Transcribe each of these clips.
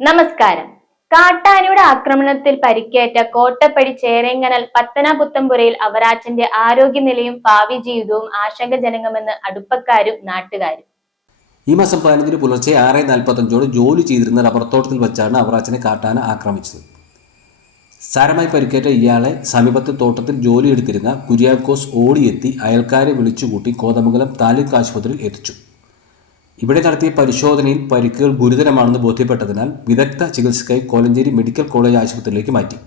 നമസ്കാരം. കാട്ടാനയുടെ ആക്രമണത്തിൽ പരിക്കേറ്റ കോട്ടപ്പടി ചേരേങ്ങനാൽ പത്തനാപുത്തമ്പുരയിൽ അവറാച്ചന്റെ ആരോഗ്യനിലയും ഭാവി ജീവിതവും ആശങ്കജനകമെന്ന് അടുപ്പക്കാരും നാട്ടുകാരും. ഈ മാസം 15 പുലർച്ചെ 6:45 ജോലി ചെയ്തിരുന്ന റബ്ബർ തോട്ടത്തിൽ വെച്ചാണ് അവറാച്ചനെ കാട്ടാന ആക്രമിച്ചത്. സാരമായി പരിക്കേറ്റ ഇയാളെ സമീപത്തെ തോട്ടത്തിൽ ജോലിയെടുത്തിരുന്ന കുര്യാക്കോസ് ഓടിയെത്തി അയൽക്കാരെ വിളിച്ചുകൂട്ടി കോതമംഗലം താലൂക്ക് ആശുപത്രിയിൽ എത്തിച്ചു. ഇവിടെ നടത്തിയ പരിശോധനയിൽ പരിക്കുകൾ ഗുരുതരമാണെന്ന് ബോധ്യപ്പെട്ടതിനാൽ വിദഗ്ധ ചികിത്സയ്ക്കായി കോലഞ്ചേരി മെഡിക്കൽ കോളേജ് ആശുപത്രിയിലേക്ക് മാറ്റി.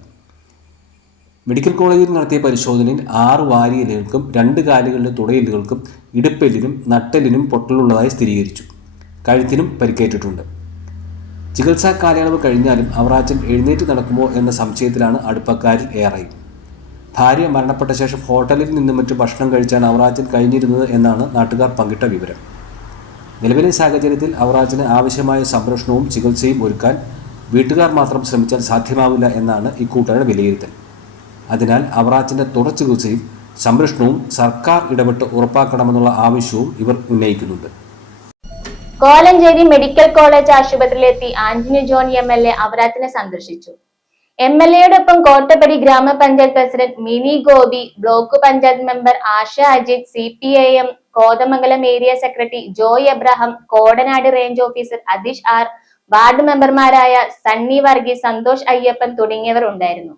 മെഡിക്കൽ കോളേജിൽ നടത്തിയ പരിശോധനയിൽ 6 വാരിയെല്ലുകൾക്കും 2 കാലുകളിലെ തുടയെല്ലുകൾക്കും ഇടുപ്പെല്ലിനും നട്ടെല്ലിനും പൊട്ടലുള്ളതായി സ്ഥിരീകരിച്ചു. കഴുത്തിനും പരിക്കേറ്റിട്ടുണ്ട്. ചികിത്സാ കാലയളവ് കഴിഞ്ഞാലും അവറാച്ചൻ എഴുന്നേറ്റ് നടക്കുമോ എന്ന സംശയത്തിലാണ് അടുപ്പക്കാരിൽ ഏറെയും. ഭാര്യ മരണപ്പെട്ട ശേഷം ഹോട്ടലിൽ നിന്നും മറ്റു ഭക്ഷണം കഴിച്ചാണ് അവറാച്ചൻ കഴിഞ്ഞിരുന്നത് എന്നാണ് നാട്ടുകാർ പങ്കിട്ട വിവരം. നിലവിലെ സാഹചര്യത്തിൽ അവറാച്ചന് ആവശ്യമായ സംരക്ഷണവും ചികിത്സയും ഒരുക്കാൻ വീട്ടുകാർ മാത്രം ശ്രമിച്ചാൽ സാധ്യമാവില്ല എന്നാണ് ഇക്കൂട്ടരുടെ വിലയിരുത്തൽ. അതിനാൽ അവറാച്ചന്റെ തുടർ ചികിത്സയും സംരക്ഷണവും സർക്കാർ ഇടപെട്ട് ഉറപ്പാക്കണമെന്നുള്ള ആവശ്യവും ഇവർ ഉന്നയിക്കുന്നുണ്ട്. കോലഞ്ചേരി മെഡിക്കൽ കോളേജ് ആശുപത്രിയിലെത്തി ആന്റണി ജോൺ MLA അവറാച്ചനെ സന്ദർശിച്ചു. MLAയോടൊപ്പം കോട്ടപ്പടി ഗ്രാമപഞ്ചായത്ത് president Mini Gopi, block panchayat member Asha Ajith, CPIM Kothamangalam area secretary Joy Abraham, Kodanad range officer Athish R, ward മെമ്പർമാരായ സണ്ണി വർഗീസ്, സന്തോഷ് അയ്യപ്പൻ തുടങ്ങിയവർ ഉണ്ടായിരുന്നു.